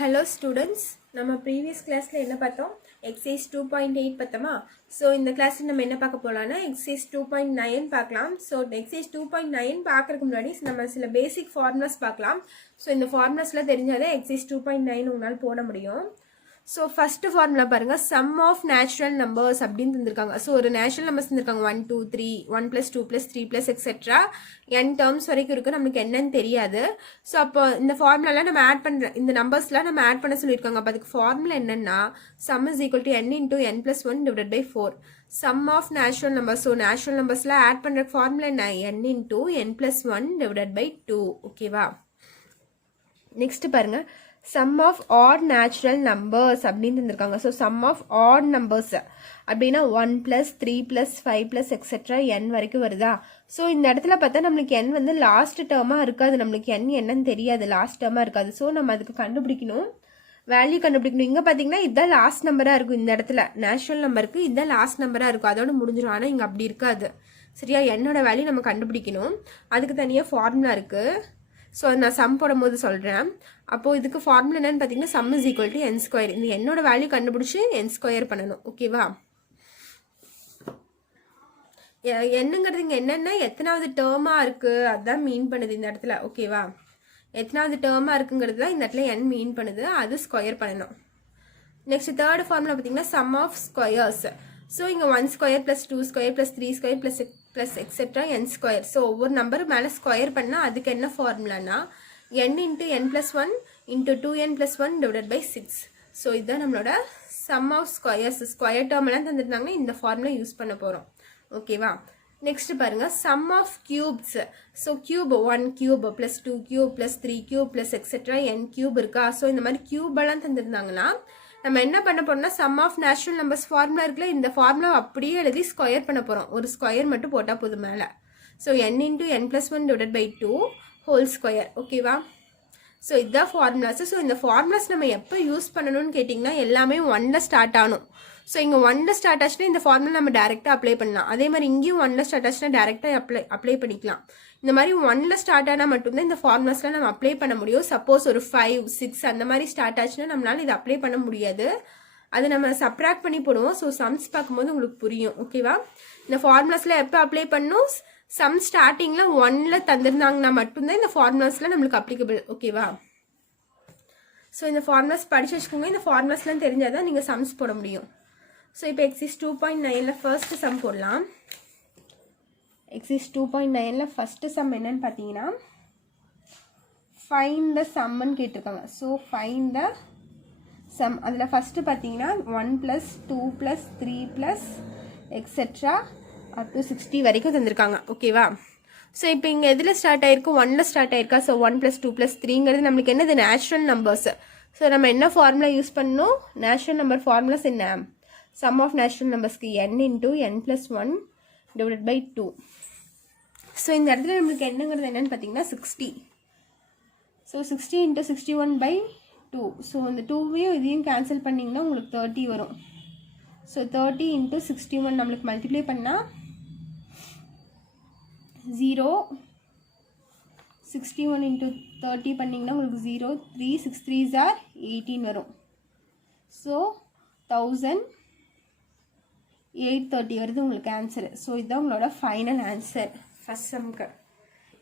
Hello students, நம்ம previous classல என்ன பார்த்தோம்? exercise 2.8 பார்த்தோமா? So இந்த classல நம்ம என்ன பார்க்க போலாம்னா exercise 2.9 பார்க்கலாம். So exercise 2.9 பார்க்கறதுக்கு முன்னாடி நம்ம சில basic formulas பார்க்கலாம். So இந்த formulasல தெரிஞ்சாலே exercise 2.9 உங்களால போட முடியும். So first formula பாருங்க sum of natural numbers அப்படின்னு தந்திருக்காங்க. So ஒரு natural numbers தந்திருக்காங்க 1 2 3 1 plus 2 plus 3 plus etc. n terms வரைக்கும் இருக்கு, நமக்கு என்னன்னு தெரியாது. ஸோ அப்போ இந்த ஃபார்முலாலாம் நம்ம ஆட் பண்ணுற இந்த நம்பர்ஸ்லாம் நம்ம ஆட் பண்ண சொல்லியிருக்காங்க. அப்போ அதுக்கு ஃபார்முலா என்னன்னா sum is equal to n into n plus 1 divided by 4. sum of natural numbers. So natural numbers add பண்ணுற ஃபார்முலா என்ன n into n plus 1 divided by 2. ஓகேவா? நெக்ஸ்ட் பாருங்க sum of odd natural numbers அப்படின்னு தந்திருக்காங்க. So sum of odd numbers அப்படின்னா 1 plus 3 plus 5 plus etc. n வரைக்கும் வருதா? So இந்த இடத்துல பார்த்தா நம்மளுக்கு n வந்து லாஸ்ட் டேர்மாக இருக்காது, நம்மளுக்கு n என்னன்னு தெரியாது, லாஸ்ட் டேர்மாக இருக்காது. ஸோ நம்ம அதுக்கு கண்டுபிடிக்கணும், வேல்யூ கண்டுபிடிக்கணும். இங்கே பார்த்தீங்கன்னா இதுதான் லாஸ்ட் நம்பராக இருக்கும், இந்த இடத்துல நேச்சுரல் நம்பருக்கு இதுதான் லாஸ்ட் நம்பராக இருக்கும், அதோட முடிஞ்சிடும். ஆனால் இங்கே அப்படி இருக்காது, சரியா? என்னோட வேல்யூ நம்ம கண்டுபிடிக்கணும், அதுக்கு தனியாக ஃபார்முலா இருக்குது. ஸோ நான் சம் போடும்போது சொல்கிறேன். அப்போது இதுக்கு ஃபார்முலா என்னன்னு பார்த்தீங்கன்னா some is equal to n square. இந்த என்னோட வேல்யூ கண்டுபிடிச்சி என் ஸ்கொயர் பண்ணணும். ஓகேவா? என்னங்கிறது இங்கே என்னென்னா எத்தனாவது டேர்மாக இருக்குது அதுதான் மீன் பண்ணுது இந்த இடத்துல. ஓகேவா? எத்தனாவது டேர்மாக இருக்குங்கிறது தான் இந்த இடத்துல என் மீன் பண்ணுது, அது ஸ்கொயர் பண்ணணும். நெக்ஸ்ட் தேர்ட் ஃபார்முலா பார்த்தீங்கன்னா சம் ஆஃப் ஸ்கொயர்ஸ். ஸோ இங்கே 1 square plus 2 square plus 3 square plus etcetera n square. So ஒவ்வொரு நம்பர் மேலே ஸ்கொயர் பண்ணால் அதுக்கு என்ன ஃபார்முலானா n into n plus 1 into 2n plus 1 divided by 6. So இதுதான் நம்மளோட sum of squares. Square term எல்லாம் தந்துருந்தாங்கன்னா இந்த ஃபார்முலா யூஸ் பண்ண போகிறோம். ஓகேவா? நெக்ஸ்ட் பாருங்க sum of cubes. So cube 1 cube plus 2 cube plus 3 cube plus etcetera n cube இருக்கா? ஸோ இந்த மாதிரி கியூபெல்லாம் தந்துருந்தாங்கன்னா நம்ம என்ன பண்ண போறோம்னா sum of natural numbers formula இருக்குல்ல, இந்த ஃபார்முலா அப்படியே எழுதி ஸ்கொயர் பண்ண போகிறோம். ஒரு ஸ்கொயர் மட்டும் போட்டால் போதும் மேலே. So n into n plus 1 divided by 2 whole square. ஓகேவா? ஸோ இதுதான் ஃபார்முலாஸ். ஸோ இந்த ஃபார்முலாஸ் நம்ம எப்போ யூஸ் பண்ணணும்னு கேட்டிங்கன்னா எல்லாமே 1ல் ஸ்டார்ட் ஆகணும். ஸோ இங்கே 1ல் ஸ்டார்ட் ஆச்சுன்னா இந்த ஃபார்முலா நம்ம டேரெக்டாக அப்ளை பண்ணலாம். அதே மாதிரி இங்கேயும் 1ல் ஸ்டார்ட் ஆச்சுன்னா டேரெக்டாக அப்ளை பண்ணிக்கலாம். இந்த மாதிரி 1ல் ஸ்டார்ட் ஆனால் மட்டும்தான் இந்த ஃபார்முலாஸ்லாம் நம்ம அப்ளை பண்ண முடியும். சப்போஸ் ஒரு 5 6 அந்த மாதிரி ஸ்டார்ட் ஆச்சுன்னா நம்மளால இதை அப்ளை பண்ண முடியாது, அது நம்ம சப்ராக்ட் பண்ணி போடுவோம். ஸோ சம்ஸ் பார்க்கும்போது உங்களுக்கு புரியும். ஓகேவா? இந்த ஃபார்முலாஸ்லாம் எப்போ அப்ளை பண்ணணும்? சம் ஸ்டார்டிங்கில் 1ல் தந்திருந்தாங்கன்னா மட்டும்தான் இந்த ஃபார்முலாஸ்லாம் நம்மளுக்கு அப்ளிகபிள். ஓகேவா? ஸோ இந்த ஃபார்முலாஸ் படிச்சு வச்சுக்கோங்க. இந்த ஃபார்முலாஸ்லாம் தெரிஞ்சால் தான் நீங்கள் சம்ஸ் போட முடியும். ஸோ இப்போ எக்ஸைஸ் 2.9ல் ஃபர்ஸ்ட் சம் போடலாம். எக்ஸைஸ் 2.9ல் ஃபர்ஸ்ட் சம் என்னன்னு பார்த்தீங்கன்னா ஃபைண்ட் த சம்னு கேட்டிருக்காங்க. So find the some. அதில் ஃபஸ்ட்டு பார்த்தீங்கன்னா 1 + 2 + 3 + எக்ஸெட்ரா அப் டு 60 வரைக்கும் தந்திருக்காங்க. ஓகேவா? ஸோ இப்போ இங்கே எதில் ஸ்டார்ட் ஆயிருக்கு? 1ல் ஸ்டார்ட் ஆயிருக்கா? ஸோ 1 + 2 + 3ங்கிறது நம்மளுக்கு என்னது? Natural numbers. ஸோ நம்ம என்ன ஃபார்முலா யூஸ் பண்ணணும்? நேச்சுரல் நம்பர் ஃபார்முலாஸ் என்ன? சம் ஆஃப் நேச்சுரல் நம்பர்ஸ்க்கு n into n + 1 divided by 2. So இந்த இடத்துல நம்மளுக்கு என்னங்கிறது என்னன்னு பார்த்தீங்கன்னா 60. So 60 into 61 by 2. ஸோ இந்த 2வையும் இதையும் கேன்சல் பண்ணிங்கன்னா உங்களுக்கு 30 வரும். ஸோ 30 இன்ட்டு 61 நம்மளுக்கு மல்டிப்ளை பண்ணால் 0. 61 இன்ட்டு 30 பண்ணிங்கன்னா உங்களுக்கு 0 3 6 3s are 18 வரும். ஸோ 1830 வருது உங்களுக்கு ஆன்சரு. ஸோ இதுதான் உங்களோட ஃபைனல் ஆன்சர் ஃபஸ்ட் சம்க்கு.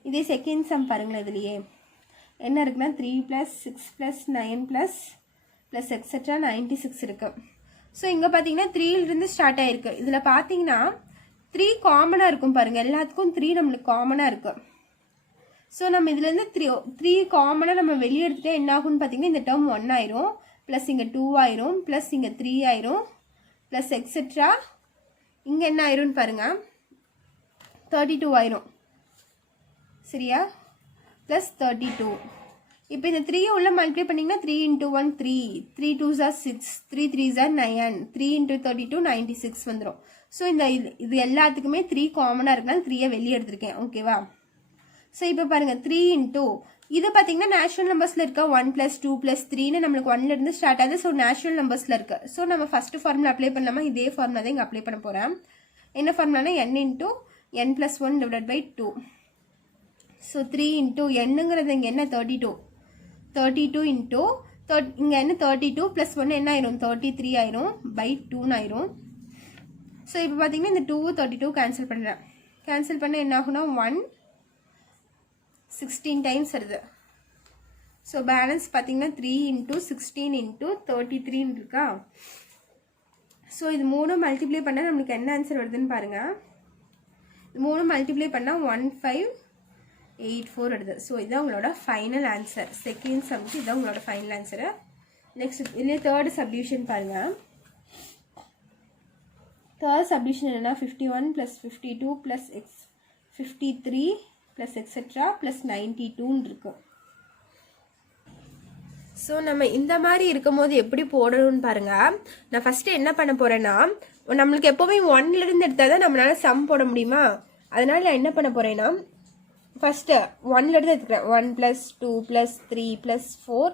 இதே செகண்ட் சம் பாருங்களேன். இதுலையே என்ன இருக்குன்னா 3 + 6 + 9 + எக்ஸெட்ரா 96 இருக்கு. ஸோ இங்கே பார்த்தீங்கன்னா 3லிருந்து ஸ்டார்ட் ஆயிருக்கு. இதில் பார்த்தீங்கன்னா 3 காமனாக இருக்கும் பாருங்கள், எல்லாத்துக்கும் 3 நம்மளுக்கு காமனாக இருக்கு. ஸோ நம்ம இதுலேருந்து 3 காமனாக நம்ம வெளியே எடுத்துகிட்டா என்ன ஆகும்னு பார்த்தீங்கன்னா இந்த டேர்ம் 1 ஆயிரும், ப்ளஸ் இங்கே 2 ஆயிரும், ப்ளஸ் இங்கே 3 ஆயிரும், ப்ளஸ் எக்ஸெட்ரா இங்கே என்ன ஆயிரும்னு பாருங்கள் 32 ஆயிரும். சரியா? ப்ளஸ் 32. இப்போ இந்த 3 உள்ள மல்டிப்ளை பண்ணிங்கன்னா 3 × 1 3 3 2s are 6 3 3s are 9 3 × 32 96 வந்துடும். ஸோ இந்த இது எல்லாத்துக்குமே 3 காமனாக இருக்குனால 3யை வெளியே எடுத்திருக்கேன். ஓகேவா? ஸோ இப்போ பாருங்கள் 3 இன்ட்டு இது பார்த்தீங்கன்னா நேச்சுரல் நம்பர்ஸில் இருக்க 1 + 2 + 3ன்னு நம்மளுக்கு 1லேருந்து ஸ்டார்ட் ஆகுது. ஸோ நேச்சுரல் நம்பர்ஸில் இருக்குது. ஸோ நம்ம ஃபஸ்ட்டு ஃபார்முலா அப்ளை பண்ணலாமா? இதே ஃபார்முலா தான் இங்கே அப்ளை பண்ண போகிறேன். என்ன ஃபார்முலானா n into n + 1 divided by 2. So 3 into என்னங்கிறது இங்கே என்ன 32 into இங்கே என்ன 32 + 1 என்ன ஆயிரும் 33 ஆயிரும் பை 2 ஆயிரும். ஸோ இப்போ பார்த்தீங்கன்னா இந்த 2 32 கேன்சல் பண்ணுறேன். கேன்சல் பண்ண என்ன ஆகுனா 1 16 டைம்ஸ் வருது. ஸோ பேலன்ஸ் பார்த்தீங்கன்னா 3 × 16 × 33 இருக்கா. ஸோ இது 3 மல்டிப்ளை பண்ணால் நம்மளுக்கு என்ன ஆன்சர் வருதுன்னு பாருங்கள். இது 3 மல்டிப்ளை பண்ணால் 1584 வருது. ஸோ இதுதான் உங்களோட ஃபைனல் ஆன்சர். செகண்ட் சம்க்கு இதுதான் உங்களோட ஃபைனல் ஆன்சரு. நெக்ஸ்ட் இல்லையே தேர்டு சப்டிவிஷன் பாருங்கள். தேர்ட் சப்டிவிஷன் என்னென்னா 51 + 52 + 53 + எக்ஸெட்ரா + 92 இருக்கும். ஸோ நம்ம இந்த மாதிரி இருக்கும்போது எப்படி போடணும்னு பாருங்கள். நான் ஃபஸ்ட்டு என்ன பண்ண போகிறேன்னா, நம்மளுக்கு எப்போவுமே 1லேருந்து எடுத்தால் தான் நம்மளால் சம் போட முடியுமா. அதனால் நான் என்ன பண்ண போகிறேன்னா ஃபஸ்ட்டு 1லேருந்து எடுத்துக்கிறேன். 1 + 2 + 3 + 4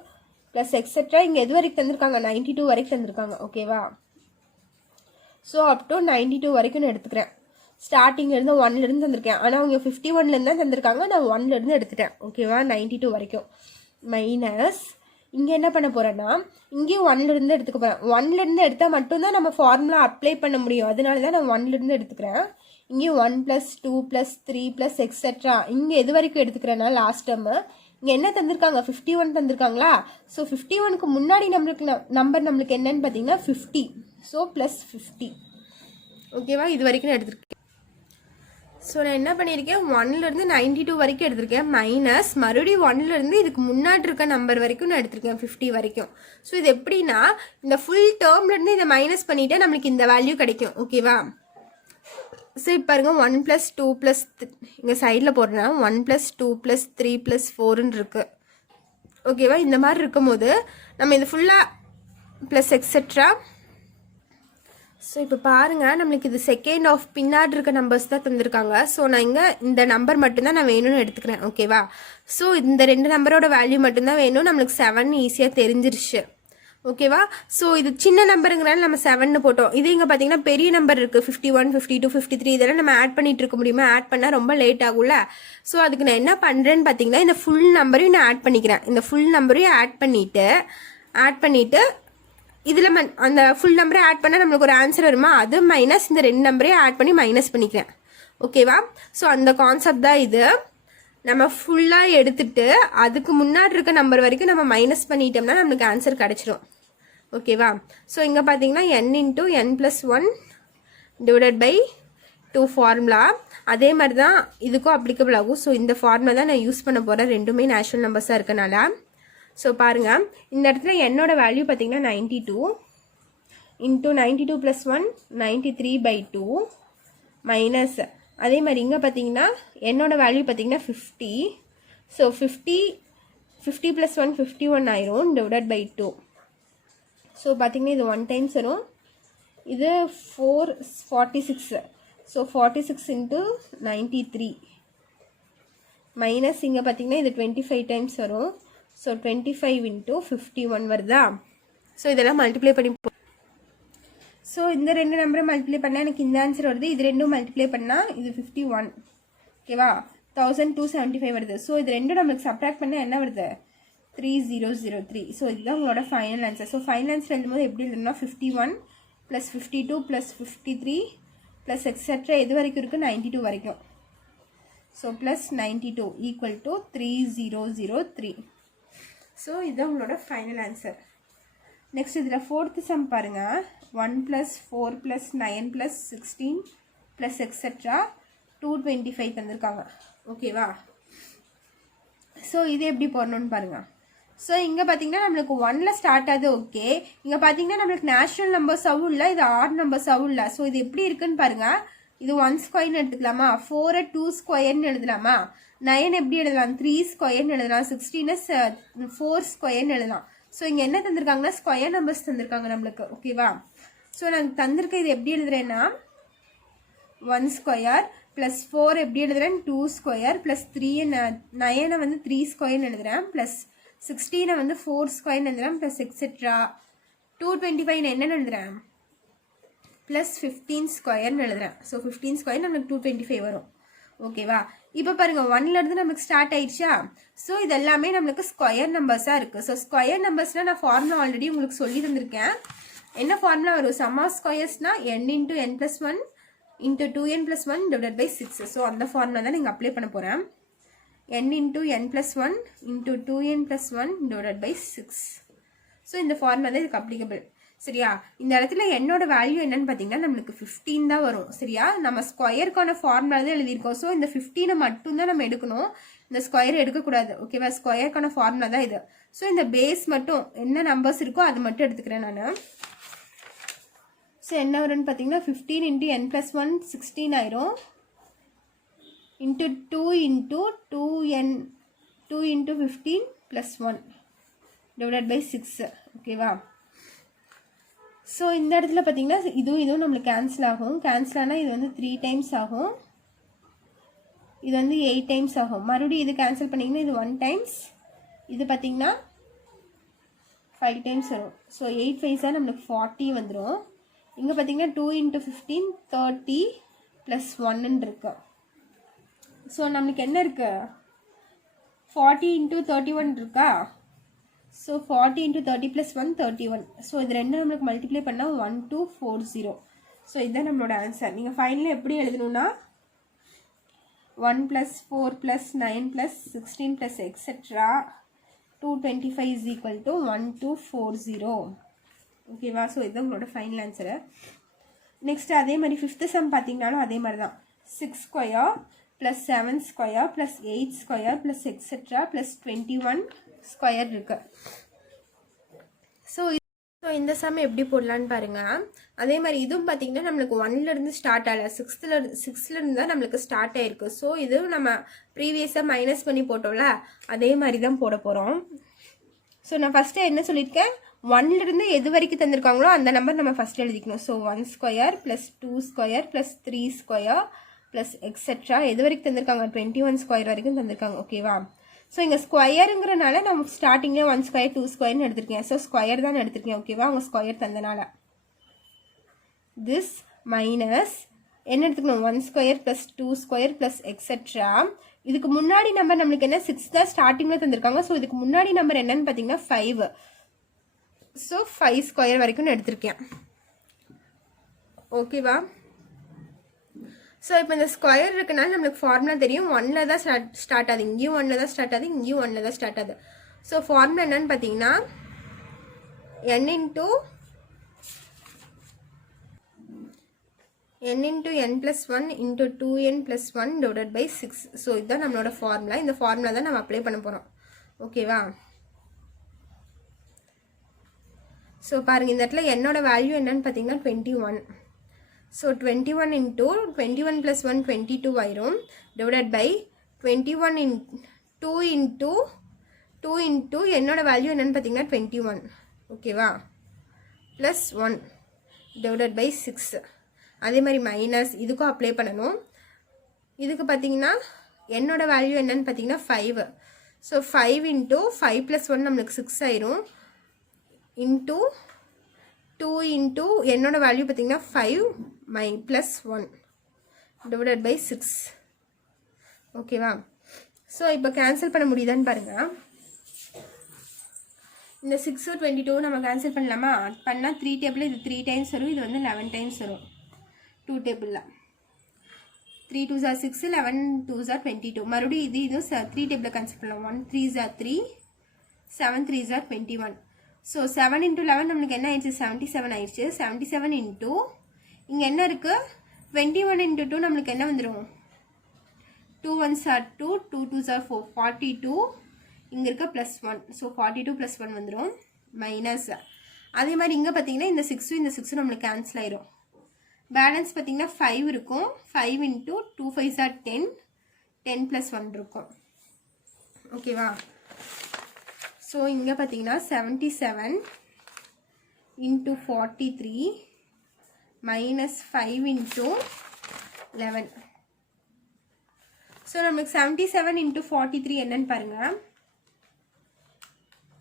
+ எக்ஸெட்ரா. இங்கே எது வரைக்கும் தந்திருக்காங்க 92 வரைக்கும் தந்திருக்காங்க. ஓகேவா. ஸோ அப் டு 92 வரைக்கும் நான் எடுத்துக்கிறேன். ஸ்டார்டிங்லேருந்து 1லேருந்து தந்திருக்கேன். ஆனால் அவங்க 51லேருந்து தான் தந்திருக்காங்க. நான் 1லேருந்து எடுத்துட்டேன். ஓகேவா. 92 வரைக்கும் மைனஸ் இங்கே என்ன பண்ண போகிறேன்னா இங்கேயும் 1லேருந்து எடுத்துக்க போகிறேன். 1லேருந்து எடுத்தால் மட்டும்தான் நம்ம ஃபார்முலா அப்ளை பண்ண முடியும். அதனால தான் நான் 1லேருந்து எடுத்துக்கிறேன். இங்கேயும் 1 + 2 + 3 + எக்ஸெட்ரா. இங்கே எது வரைக்கும் எடுத்துக்கிறேன்னா லாஸ்ட் டேர்மு இங்கே என்ன தந்திருக்காங்க 51 தந்திருக்காங்களா. ஸோ 51க்கு முன்னாடி நம்பர் நம்மளுக்கு என்னன்னு பார்த்தீங்கன்னா 50. ஸோ +50. ஓகேவா. இது வரைக்கும் நான் எடுத்துருக்கேன். ஸோ நான் என்ன பண்ணியிருக்கேன் 1லேருந்து 92 வரைக்கும் எடுத்திருக்கேன். மைனஸ் மறுபடியும் 1லேருந்து இதுக்கு முன்னாடி இருக்க நம்பர் வரைக்கும் நான் எடுத்திருக்கேன் 50 வரைக்கும். ஸோ இது எப்படின்னா இந்த ஃபுல் டேர்ம்லேருந்து இதை மைனஸ் பண்ணிவிட்டு நம்மளுக்கு இந்த வேல்யூ கிடைக்கும். ஓகேவா. ஸோ இப்போ பாருங்க 1 + 2 + இங்கே சைடில் போடுறேன்னா 1 + 2 + 3 + 4ன்னு இருக்குது. ஓகேவா. இந்த மாதிரி இருக்கும்போது நம்ம இது ஃபுல்லாக ப்ளஸ் எக்ஸெட்ரா. ஸோ இப்போ பாருங்கள் நம்மளுக்கு இது செகண்ட் ஆஃப் பின்னாடி இருக்க நம்பர்ஸ் தான் தந்திருக்காங்க. ஸோ நான் இங்கே இந்த நம்பர் மட்டும்தான் நான் வேணும்னு எடுத்துக்கிறேன். ஓகேவா. ஸோ இந்த 2 நம்பரோட வேல்யூ மட்டும்தான் வேணும். நம்மளுக்கு 7 ஈஸியாக தெரிஞ்சிருச்சு. ஓகேவா. ஸோ இது சின்ன நம்பருங்கிறனால நம்ம 7ன்னு போட்டோம். இது இங்கே பார்த்தீங்கன்னா பெரிய நம்பர் இருக்குது 51 52 53 இதெல்லாம் நம்ம ஆட் பண்ணிட்டு இருக்க முடியுமா. ஆட் பண்ணால் ரொம்ப லேட் ஆகும்ல. ஸோ அதுக்கு நான் என்ன பண்ணுறேன்னு பார்த்தீங்கன்னா இந்த ஃபுல் நம்பரையும் நான் ஆட் பண்ணிக்கிறேன். இந்த ஃபுல் நம்பரையும் ஆட் பண்ணிவிட்டு இதில் அந்த ஃபுல் நம்பரே ஆட் பண்ணால் நம்மளுக்கு ஒரு ஆன்சர் வருமா. அது மைனஸ் இந்த 2 நம்பரையும் ஆட் பண்ணி மைனஸ் பண்ணிக்கிறேன். ஓகேவா. ஸோ அந்த கான்செப்ட் தான் இது. நம்ம ஃபுல்லாக எடுத்துட்டு அதுக்கு முன்னாடி இருக்க நம்பர் வரைக்கும் நம்ம மைனஸ் பண்ணிட்டோம்னா நம்மளுக்கு ஆன்சர் கிடச்சிரும். ஓகேவா. ஸோ இங்கே பார்த்தீங்கன்னா n × n + 1 / 2 ஃபார்முலா அதே மாதிரி தான் இதுக்கும் அப்ளிகபிள் ஆகும். ஸோ இந்த ஃபார்முலா தான் நான் யூஸ் பண்ண போகிறேன். ரெண்டுமே நேச்சுரல் நம்பர்ஸாக இருக்கனால. ஸோ பாருங்கள் இந்த இடத்துல என்னோட வேல்யூ பார்த்தீங்கன்னா 92 × 92 + 1 93/2 மைனஸ் அதே மாதிரி இங்கே பார்த்தீங்கன்னா என்னோட வேல்யூ பார்த்தீங்கன்னா 50. ஸோ 50 + 1 51 ஆயிரும் /2. ஸோ பார்த்தீங்கன்னா இது 1 டைம்ஸ் வரும். இது 46. ஸோ 46 × 93 மைனஸ் இங்கே பார்த்தீங்கன்னா இது 25 டைம்ஸ் வரும். ஸோ 25 × 51 வருதா. ஸோ இதெல்லாம் மல்டிப்ளை பண்ணி ஸோ இந்த 2 நம்பரை மல்டிப்ளை பண்ணால் எனக்கு இந்த ஆன்சர் வருது. இது 2 மல்டிப்ளை பண்ணால் இது 51. ஓகேவா. 1275 வருது. ஸோ இது 2 நம்மளுக்கு சப்ராக்ட் பண்ணால் என்ன வருது 3003. ஸோ இதுதான் உங்களோட final answer. So final answer எழுதும்போது எப்படி எழுதணும்னா 51 + 52 + 53 + எக்ஸெட்ரா எது வரைக்கும் இருக்குது 92 வரைக்கும். ஸோ +92 = 3003. ஸோ இதுதான் உங்களோட ஃபைனல் ஆன்சர். நெக்ஸ்ட் இதில் ஃபோர்த்து சம் பாருங்கள். 1 + 4 + 9 + 16 + எக்ஸெட்ரா 225 தந்திருக்காங்க. ஓகேவா. ஸோ இது எப்படி போடணும்னு பாருங்கள். ஸோ இங்கே பார்த்தீங்கன்னா நம்மளுக்கு 1ல் ஸ்டார்ட் ஆகுது. ஓகே. இங்கே பார்த்தீங்கன்னா நம்மளுக்கு நேச்சுரல் நம்பர்ஸாகவும் இல்லை, இது ஆட் நம்பர்ஸாகவும் இல்லை. ஸோ இது எப்படி இருக்குன்னு பாருங்கள். இது 1 ஸ்கொயர்னு எடுத்துக்கலாமா, 4 2 ஸ்கொயர்னு எழுதலாமா, 9 எப்படி எழுதலாம் 3 ஸ்கொயர்னு எழுதலாம், 16 4 ஸ்கொயர்னு எழுதலாம். ஸோ இங்கே என்ன தந்திருக்காங்கன்னா ஸ்கொயர் நம்பர்ஸ் தந்திருக்காங்க நம்மளுக்கு. ஓகேவா. ஸோ நாங்கள் தந்திருக்க இது எப்படி எழுதுறேன்னா 1 ஸ்கொயர் ப்ளஸ் 4 எப்படி எழுதுறேன் 2 ஸ்கொயர் ப்ளஸ் 3 9 வந்து 3 ஸ்கொயர்னு எழுதுறேன் ப்ளஸ் 16 வந்து 4 ஸ்கொயர்னு எழுதுறேன் ப்ளஸ் எக்ஸெட்ரா 225 என்னன்னு எழுதுறேன் ப்ளஸ் 15 ஸ்கொயர்னு எழுதுறேன். ஸோ 15 ஸ்கொயர் நம்மளுக்கு 225 வரும். ஓகேவா. இப்போ பாருங்க 1ல இருந்து நமக்கு ஸ்டார்ட் ஆயிடுச்சா. ஸோ இது எல்லாமே நம்மளுக்கு ஸ்கொயர் நம்பர்ஸாக இருக்குது. ஸோ ஸ்கொயர் நம்பர்ஸ்னால் நான் ஃபார்முலா ஆல்ரெடி உங்களுக்கு சொல்லி தந்திருக்கேன். என்ன ஃபார்முலா வரும்? சம் ஆஃப் ஸ்கொயர்ஸ்னால் n into n + 1 into 2n + 1 divided by 6. So அந்த ஃபார்முலா தான் நீங்கள் அப்ளை பண்ண போகிறேன். n into n + 1 into 2n + 1 divided by 6. So இந்த ஃபார்முலா தான் இதுக்கு அப்ளிகபிள். சரியா? இந்த இடத்துல என்னோட வேல்யூ என்னன்னு பார்த்தீங்கன்னா நம்மளுக்கு 15 தான் வரும். சரியா? நம்ம ஸ்கொயருக்கான ஃபார்முலா தான் எழுதியிருக்கோம். ஸோ இந்த 15 மட்டும்தான் நம்ம எடுக்கணும், இந்த ஸ்கொயர் எடுக்கக்கூடாது. ஓகேவா? ஸ்கொயருக்கான ஃபார்முலா தான் இது. ஸோ இந்த பேஸ் மட்டும் என்ன நம்பர்ஸ் இருக்கோ அது மட்டும் எடுத்துக்கிறேன் நான். ஸோ என்ன வரும்னு பார்த்தீங்கன்னா 15 இன்ட்டு n + 1 16 ஆயிரும். Into 2 into 2 into 15 + 1 divided by 6. ஓகேவா? ஸோ இந்த இடத்துல பார்த்தீங்கன்னா இதுவும் நம்மளுக்கு கேன்சல் ஆகும். கேன்சல் ஆனால் இது வந்து 3 டைம்ஸ் ஆகும், இது வந்து 8 டைம்ஸ் ஆகும். மறுபடியும் இது கேன்சல் பண்ணிங்கன்னா இது 1 டைம்ஸ், இது பார்த்தீங்கன்னா 5 டைம்ஸ் வரும். ஸோ 8 5 நம்மளுக்கு 40 வந்துடும். இங்கே பார்த்தீங்கன்னா 2 இன்ட்டு 15 30 + 1 இருக்கு. ஸோ நம்மளுக்கு என்ன இருக்கு? 40 இன்ட்டு 31 இருக்கா? So 40 into 30 + 1 31. ஸோ இது ரெண்டும் நம்மளுக்கு மல்டிப்ளை பண்ணால் 1240. ஸோ இதுதான் நம்மளோட ஆன்சர். நீங்கள் ஃபைனலாக எப்படி எழுதணும்னா 1 + 4 + 9 + 16 + எக்ஸெட்ரா 225 = 1240. ஓகேவா? ஸோ இதுதான் உங்களோட ஃபைனல் ஆன்சரு. நெக்ஸ்ட் அதே மாதிரி 5th சம் பார்த்தீங்கன்னாலும் அதே மாதிரி தான். 6 square + 7 square + 8 square + etcetera + 21 square இருக்கு. ஸோ இந்த சம் எப்படி போடலான்னு பாருங்க. அதே மாதிரி இதுவும் பார்த்தீங்கன்னா நம்மளுக்கு 1ல இருந்து ஸ்டார்ட் ஆகல, 6ல இருந்து தான் நம்மளுக்கு ஸ்டார்ட் ஆயிருக்கு. ஸோ இதுவும் நம்ம ப்ரீவியஸாக மைனஸ் பண்ணி போட்டோம்ல அதே மாதிரி தான் போட போகிறோம். ஸோ நான் ஃபஸ்ட்டு என்ன சொல்லியிருக்கேன், 1ல இருந்து எது வரைக்கும் தந்திருக்காங்களோ அந்த நம்பர் நம்ம ஃபஸ்ட் எழுதிக்கணும். So 1 square + 2 square + 3 square + etcetera எது வரைக்கும் தந்திருக்காங்க? 21 ஸ்கொயர் வரைக்கும் தந்திருக்காங்க. ஓகேவா? ஸோ இங்கே ஸ்கொயருங்கிறனால நம்ம ஸ்டார்டிங்கில் 1 ஸ்கொயர் 2 ஸ்கொயர்னு எடுத்திருக்கேன். ஸோ ஸ்கொயர் தான் எடுத்திருக்கேன். ஓகேவா? அவங்க ஸ்கொயர் தந்தனால திஸ் மைனஸ் என்ன எடுத்துக்கணும்? 1 ஸ்கொயர் + 2 ஸ்கொயர் + எக்ஸெட்ரா. இதுக்கு முன்னாடி நம்பர் நம்மளுக்கு என்ன 6 தான் ஸ்டார்டிங்கில் தந்திருக்காங்க. ஸோ இதுக்கு முன்னாடி நம்பர் என்னன்னு பார்த்தீங்கன்னா 5. ஸோ 5 ஸ்கொயர் வரைக்கும் நான் எடுத்திருக்கேன். ஓகேவா? ஸோ இப்போ இந்த ஸ்கொயர் இருக்கனால நம்மளுக்கு ஃபார்முலா தெரியும். 1ல தான் ஸ்டார்ட் ஆகுது, இங்கேயும் 1ல தான் ஸ்டார்ட் ஆகுது, இங்கேயும் 1ல தான் ஸ்டார்ட் ஆகுது. ஸோ ஃபார்முலா என்னன்னு பார்த்தீங்கன்னா n into n + 1 into 2n + 1 divided by 6. So இதுதான் நம்மளோட ஃபார்முலா. இந்த ஃபார்முலா தான் நம்ம அப்ளை பண்ண போகிறோம். ஓகேவா? ஸோ பாருங்கள், இந்த இடத்துல என்னோட வேல்யூ என்னன்னு பார்த்தீங்கன்னா 21. ஸோ 21 இன்ட்டு 21 + 1 22 ஆயிரும் டிவைடட் பை 21 2 இன்ட்டு என்னோட வேல்யூ என்னன்னு பார்த்தீங்கன்னா 21. ஓகேவா? Plus 1 divided by 6. அதே மாதிரி மைனஸ் இதுக்கும் அப்ளை பண்ணணும். இதுக்கு பார்த்தீங்கன்னா என்னோட வேல்யூ என்னன்னு பார்த்தீங்கன்னா 5. ஸோ 5 இன்ட்டு 5 + 1 நம்மளுக்கு 6 ஆயிரும். இன்ட்டு 2 இன்ட்டு என்னோட வேல்யூ பார்த்தீங்கன்னா 5 + 1 டிவைடட் பை 6. ஓகேவா? ஸோ இப்போ கேன்சல் பண்ண முடியுதான்னு பாருங்கள். இந்த 6 22 நம்ம கேன்சல் பண்ணலாமா? பண்ணால் 3 டேபிள் இது 3 டைம்ஸ் வரும், இது வந்து 11 டைம்ஸ் வரும் 2 டேபிளில். 3 2s are 6, 11 2s are 22. மறுபடியும் இதுவும் 3 டேபிளில் கேன்சல் பண்ணலாம். 1 3s are 3, 7 3s are 21. So 7 × 11 நம்மளுக்கு என்ன ஆயிடுச்சு? 77 ஆயிடுச்சு. 77 இன்ட்டு இங்கே என்ன இருக்குது? 21 × 2 நம்மளுக்கு என்ன வந்துடும்? 2 1s are 2, 2 2s are 4, 42. இங்கே இருக்க +1. ஸோ 42 + 1 வந்துடும் மைனஸ். அதே மாதிரி இங்கே பார்த்தீங்கன்னா இந்த 6 இந்த 6 நம்மளுக்கு கேன்சல் ஆயிரும். பேலன்ஸ் பார்த்தீங்கன்னா 5 இருக்கும். 5 இன்ட்டு 2 5s are 10, 10 + 1 இருக்கும். ஓகேவா? ஸோ இங்கே பார்த்தீங்கன்னா 77 இன்ட்டு 43 மைனஸ் 5 இன்ட்டு 11. ஸோ நமக்கு 77 இன்ட்டு 43 என்னன்னு பாருங்கள்.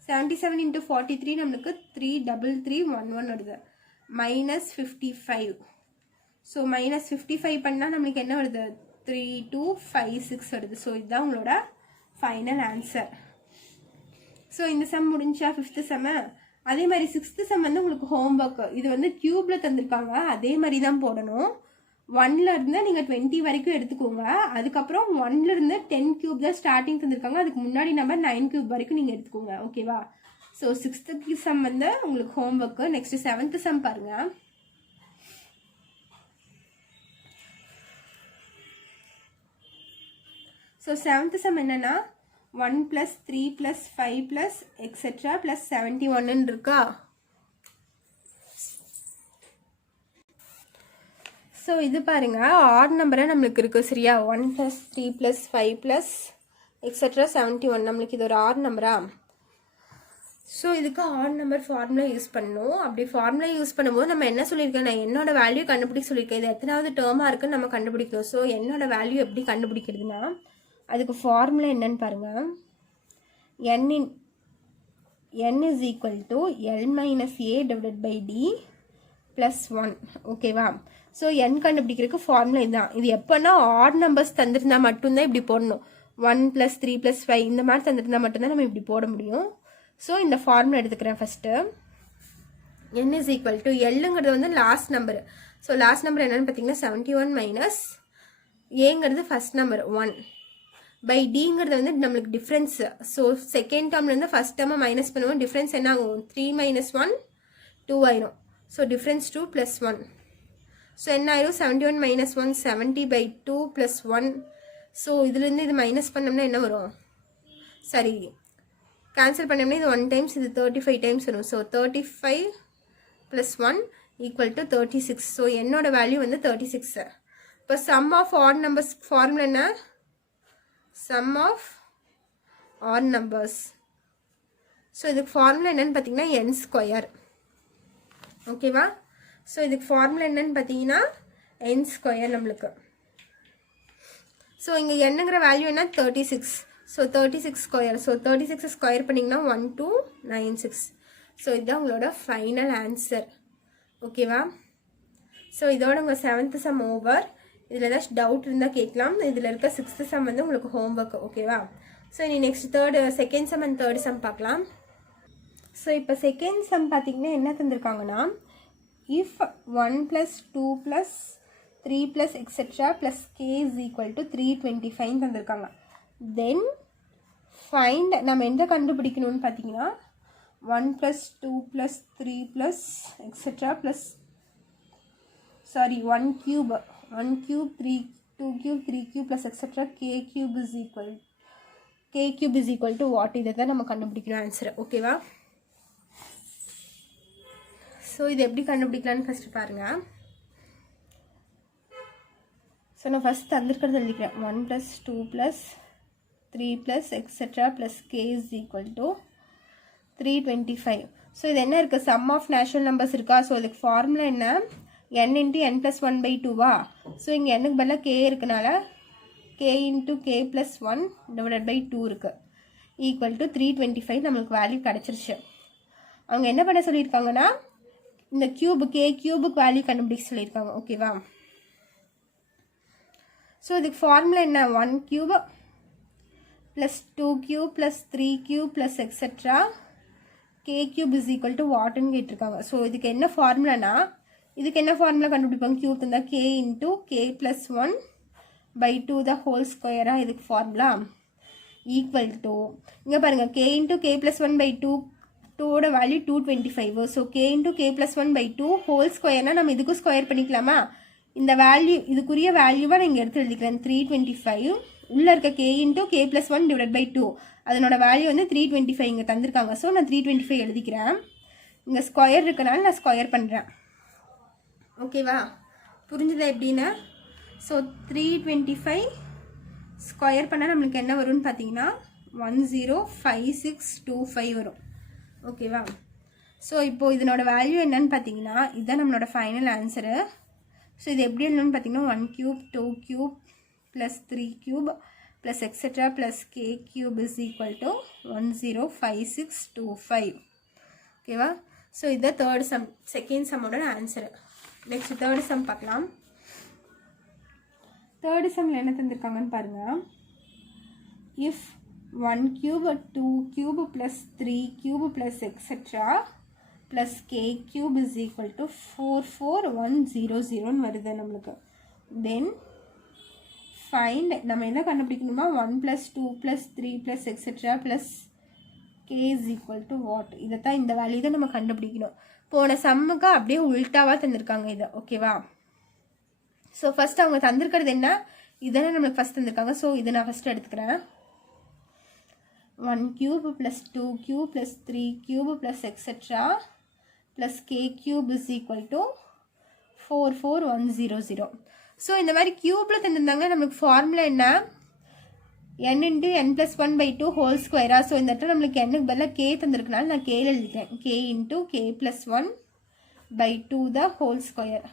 77 இன்ட்டு 43 நம்மளுக்கு 33311 வருது. மைனஸ் 55. ஸோ மைனஸ் 55 பண்ணால் நம்மளுக்கு என்ன வருது? 3256 வருது. ஸோ இதுதான் உங்களோட ஃபைனல் ஆன்சர். ஸோ இந்த சம் முடிஞ்சா 5th செம்மு. அதே மாதிரி 6th செம் வந்து உங்களுக்கு ஹோம்ஒர்க் இது வந்து கியூப்ல தந்திருக்காங்க, அதே மாதிரி தான் போடணும். 1ல இருந்து நீங்கள் 20 வரைக்கும் எடுத்துக்கோங்க. அதுக்கப்புறம் 1ல இருந்து 10 கியூப் தான் ஸ்டார்டிங் தந்திருக்காங்க, அதுக்கு முன்னாடி நம்பர் 9 கியூப் வரைக்கும் நீங்கள் எடுத்துக்கோங்க. ஓகேவா? ஸோ 6th செம் வந்து உங்களுக்கு ஹோம்ஒர்க்கு. நெக்ஸ்ட் 7th செம் பாருங்க. ஸோ 7th செம் என்னன்னா 1 + 3 + 5 + etc. + 71 இருக்கா? ஸோ இது பாருங்க, ஆட் நம்பராக நம்மளுக்கு இருக்குது சரியா? 1 + 3 + 5 + etc. 71 நம்மளுக்கு இது ஒரு ஆட் நம்பரா? ஸோ இதுக்கு ஆட் நம்பர் ஃபார்முலா யூஸ் பண்ணணும். அப்படி ஃபார்முலா யூஸ் பண்ணும்போது நம்ம என்ன சொல்லியிருக்கேன், நான் என்னோட வேல்யூ கண்டுபிடிக்க சொல்லியிருக்கேன். இது எத்தனாவது டேர்மாக இருக்குன்னு நம்ம கண்டுபிடிக்கணும். ஸோ என்னோட வேல்யூ எப்படி கண்டுபிடிக்கிறதுனா அதுக்கு ஃபார்முலா என்னன்னு பாருங்க. n = L - A / D + 1. ஓகேவா? ஸோ n கண்டுபிடிக்கிறதுக்கு ஃபார்முலா இதுதான். இது எப்போனா ஆட் நம்பர்ஸ் தந்துருந்தா மட்டும்தான் இப்படி போடணும். 1 + 3 + 5 இந்த மாதிரி தந்துருந்தா மட்டும்தான் நம்ம இப்படி போட முடியும். ஸோ இந்த ஃபார்முலா எடுத்துக்கிறேன் ஃபஸ்ட்டு. n = Lங்கிறது வந்து last number. So last number என்னன்னு பார்த்தீங்கன்னா 71 - ஏங்கிறது ஃபஸ்ட் நம்பர் 1 பை டிங்கிறது வந்து நம்மளுக்கு டிஃப்ரென்ஸ். ஸோ செகண்ட் டேர்ம்லேருந்து ஃபஸ்ட் டேர்மை மைனஸ் பண்ணுவோம். டிஃப்ரென்ஸ் என்ன ஆகும்? 3 - 1 2 ஆயிரும். So difference 2 + 1. ஸோ என்ன ஆயிரும்? 71 - 1 70/2 + 1. ஸோ இதுலேருந்து இது மைனஸ் பண்ணோம்னா என்ன வரும்? சரி, கேன்சல் பண்ணோம்னா இது 1 டைம்ஸ், இது 35 டைம்ஸ் வரும். ஸோ 35 + 1 = 36. ஸோ என்னோட வேல்யூ வந்து 36. இப்போ sum of odd numbers formula என்ன? sum of odd numbers. So இதுக்கு ஃபார்முலா என்னன்னு பார்த்தீங்கன்னா n². ஓகேவா? ஸோ இதுக்கு ஃபார்முலா என்னன்னு பார்த்தீங்கன்னா n² நம்மளுக்கு. ஸோ இங்கே என்னங்கிற வேல்யூ என்ன? 36. ஸோ 36². ஸோ 36 ஸ்கொயர் பண்ணிங்கன்னா 1296. ஸோ இதுதான் உங்களோட ஃபைனல் ஆன்சர். ஓகேவா? ஸோ இதோட உங்கள் 7th செம் ஓவர். இதில் ஏதாச்சும் டவுட் இருந்தால் கேட்கலாம். இதில் இருக்க 6th செம் வந்து உங்களுக்கு ஹோம்ஒர்க். ஓகேவா? ஸோ இனி next second sem and third sem பார்க்கலாம். ஸோ இப்போ செகண்ட் செம் பார்த்தீங்கன்னா என்ன தந்திருக்காங்கன்னா, இஃப் 1 + 2 + 3 + etc. + k = 325 தந்திருக்காங்க. தென் ஃபைண்ட் நம்ம எந்த கண்டுபிடிக்கணும்னு பார்த்தீங்கன்னா 1 + 2 + 3 + etc. + 1 cube 3 2 cube 3 cube + etc. k cube = what? இதை தான் நம்ம கண்டுபிடிக்கணும் ஆன்சர். ஓகேவா? ஸோ இது எப்படி கண்டுபிடிக்கலான்னு ஃபஸ்ட்டு பாருங்கள். ஸோ நான் ஃபஸ்ட் தந்திருக்கிறது எழுதிக்கிறேன். 1 + 2 + 3 + etc. + k = 325. ஸோ இது என்ன இருக்குது? சம் ஆஃப் நேச்சுரல் நம்பர்ஸ் இருக்கா? ஸோ இதுக்கு ஃபார்முலா என்ன? n × n + 1/2வா? ஸோ இங்கே என்னக்கு பதிலாக k இருக்கனால k × k + 1/2 இருக்குது = 325. நம்மளுக்கு வேல்யூ கிடச்சிருச்சு. அவங்க என்ன பண்ண சொல்லியிருக்காங்கன்னா இந்த கியூபு k கியூபுக்கு வேல்யூ கண்டுபிடிக்க சொல்லியிருக்காங்க. ஓகேவா? ஸோ இதுக்கு ஃபார்முலா என்ன? 1 cube + 2 cube + 3 cube + etc. k cube = வாட்னு கேட்டிருக்காங்க. ஸோ இதுக்கு என்ன ஃபார்முலானா, இதுக்கு என்ன ஃபார்முலா கண்டுபிடிப்பாங்க? கியூப் தந்தால் k × k + 1/2 the whole square. இதுக்கு ஃபார்முலா = இங்கே பாருங்கள், k × k + 1/2 2ஓட value 225. So k × k + 1/2 whole ஸ்கொயர்னால் நம்ம இதுக்கும் ஸ்கொயர் பண்ணிக்கலாமா? இந்த வேல்யூ இதுக்குரிய வேல்யூவாக நான் இங்கே எடுத்து எழுதிக்கிறேன் 325. உள்ளே இருக்க k × k + 1/2 அதனோட வேல்யூ வந்து 325 இங்கே தந்திருக்காங்க. ஸோ நான் 325 எழுதிக்கிறேன். இங்கே ஸ்கொயர் இருக்கனால நான் ஸ்கொயர் பண்ணுறேன். ஓகேவா? புரிஞ்சுதா எப்படின்னு? ஸோ 325 ஸ்கொயர் பண்ணால் நம்மளுக்கு என்ன வரும்னு பார்த்தீங்கன்னா 105625 வரும். ஓகேவா? ஸோ இப்போது இதனோட வேல்யூ என்னன்னு பார்த்தீங்கன்னா இதுதான் நம்மளோட ஃபைனல் ஆன்சரு. ஸோ இது எப்படி எழுதணும்னு பார்த்தீங்கன்னா 1 cube 2 cube + 3 cube + etc. + k cube = 105625. ஓகேவா? ஸோ இதுதான் தேர்ட் சம், செகண்ட் சம்மோட ஆன்சரு. நெக்ஸ்ட் தேர்ட் சம் பார்க்கலாம். தேர்டு சம்மில் என்ன தந்திருக்காங்கன்னு பாருங்கள். If 1 cube 2 cube plus 3 cube plus etc plus k cube is equal to 44100 வருது நம்மளுக்கு. then find நம்ம என்ன கண்டுபிடிக்கணுமா 1 plus 2 plus 3 plus etc plus k is equal to what. இதைத்தான் இந்த வேல்யூ தான் நம்ம கண்டுபிடிக்கணும். போன சம்முக்கு அப்படியே உல்டாவாக தந்திருக்காங்க இதை. ஓகேவா? ஸோ ஃபஸ்ட் அவங்க தந்திருக்கிறது என்ன, இதெல்லாம் நம்மளுக்கு ஃபஸ்ட் தந்திருக்காங்க. ஸோ இதை நான் ஃபஸ்ட்டு எடுத்துக்கிறேன். 1 cube plus 2 cube plus 3 cube plus etc plus k cube is equal to 44100. So இந்த மாதிரி க்யூப்பில் தந்திருந்தாங்க. நம்மளுக்கு ஃபார்முலா என்ன, n into n plus 1 by 2 whole square. So இந்த இடத்துல நம்மளுக்கு என்னுக்கு பதிலாக k தந்திருக்கனால நான் k எழுதிக்கிறேன். k into k plus 1 by 2 the whole square.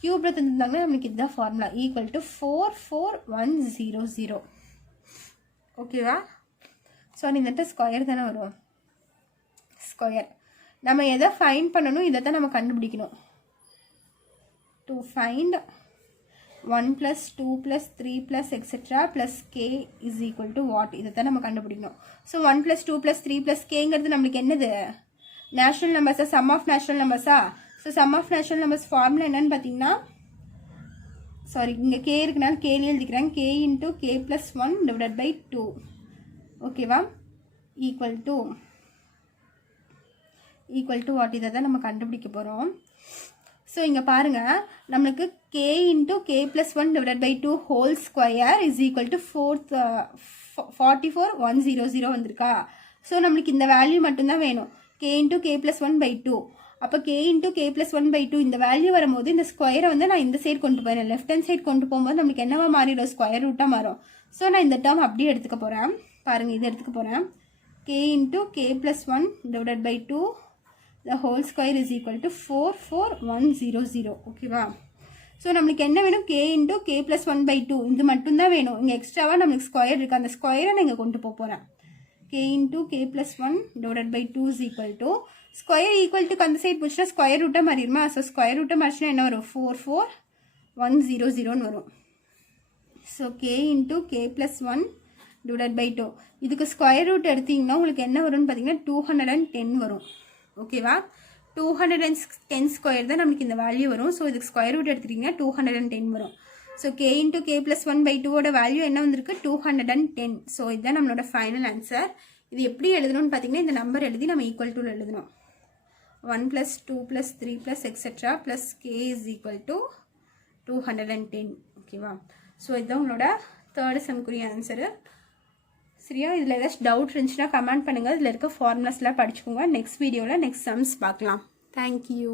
க்யூப்பில் தந்திருந்தாங்கன்னா நம்மளுக்கு இதுதான் ஃபார்முலா, ஈக்குவல் டு 44100. ஓகேவா? ஸோ இந்த இடத்துல ஸ்கொயர் தானே வரும். ஸ்கொயர் நம்ம எதை ஃபைண்ட் பண்ணணும், இதை தான் நம்ம கண்டுபிடிக்கணும். To find 1 plus 2 plus 3 plus etc plus k is equal to what. இதை தான் நம்ம கண்டுபிடிக்கணும். ஸோ 1 plus 2 plus 3 plus kங்கிறது நம்மளுக்கு என்னது, நேச்சுரல் நம்பர்ஸா, சம் ஆஃப் நேச்சுரல் நம்பர்ஸா. So sum of natural numbers formula என்னன்னு பார்த்தீங்கன்னா, சாரி இங்கே கே இருக்குனால கேலி எழுதிக்கிறேன். k into k plus 1 divided by 2. ஓகேவா? Equal to what. இதை தான் நம்ம கண்டுபிடிக்க போகிறோம். ஸோ இங்கே பாருங்கள், நம்மளுக்கு k into k plus 1 divided by 2 whole square is equal to 44100 வந்திருக்கா. ஸோ நம்மளுக்கு இந்த வேல்யூ மட்டும்தான் வேணும், k into k plus 1 by 2. அப்போ k into k plus 1 by 2 இந்த வேல்யூ வரும்போது இந்த ஸ்கொயரை வந்து நான் இந்த சைடு கொண்டு போகிறேன். லெஃப்ட் ஹேண்ட் சைடு கொண்டு போகும்போது நம்மளுக்கு என்னவா மாறிடும், ஸ்கொயர் ரூட்டாக மாறும். ஸோ நான் இந்த டேர்ம் அப்படியே எடுத்துக்க போகிறேன். பாருங்கள், இது எடுத்துக்க போகிறேன். k into k plus 1 divided by 2 the whole square is equal to 44100. ஓகேவா? ஸோ நம்மளுக்கு என்ன வேணும், k into k plus 1 by 2 இது மட்டும்தான் வேணும். இங்கே எக்ஸ்ட்ராவாக நம்மளுக்கு ஸ்கொயர் இருக்குது, அந்த ஸ்கொயரை நான் இங்கே கொண்டு போகிறேன். k into k plus 1 divided by 2 is equal to square equal to அந்த சைட் போச்சுன்னா ஸ்கொயர் ரூட்டாக மாறிடுமா. ஸோ ஸ்கொயர் ரூட்டாக மாறிச்சுன்னா என்ன வரும், 44100 வரும். So k into k plus 1 divided by 2 இதுக்கு ஸ்கொயர் ரூட் எடுத்திங்கன்னா உங்களுக்கு என்ன வரும்னு பார்த்தீங்கன்னா 210 வரும். ஓகேவா? 210 ஸ்கொயர் தான் நம்மளுக்கு இந்த வேல்யூ வரும். ஸோ இதுக்கு ஸ்கொயர் ரூட் எடுத்துட்டிங்கன்னா 210 வரும். So k into k plus 1 by 2ஓட வேல்யூ என்ன வந்திருக்கு, 210. ஸோ இதுதான் நம்மளோட ஃபைனல் ஆன்சர். இது எப்படி எழுதணும்னு பார்த்தீங்கன்னா இந்த நம்பர் எழுதி நம்ம ஈக்குவல் டு எழுதணும். 1 plus 2 plus 3 plus etc plus k is equal to 210. ஓகேவா? ஸோ இதுதான் உங்களோட தேர்டு சம்க்குரிய ஆன்சரு. சரியா? இதில் ஏதாச்சும் டவுட் இருந்துச்சுன்னா கமெண்ட் பண்ணுங்கள். இதில் இருக்க ஃபார்முலாஸ்லாம் படிச்சுக்கோங்க. நெக்ஸ்ட் வீடியோவில் நெக்ஸ்ட் சம்ஸ் பார்க்கலாம். தேங்க்யூ.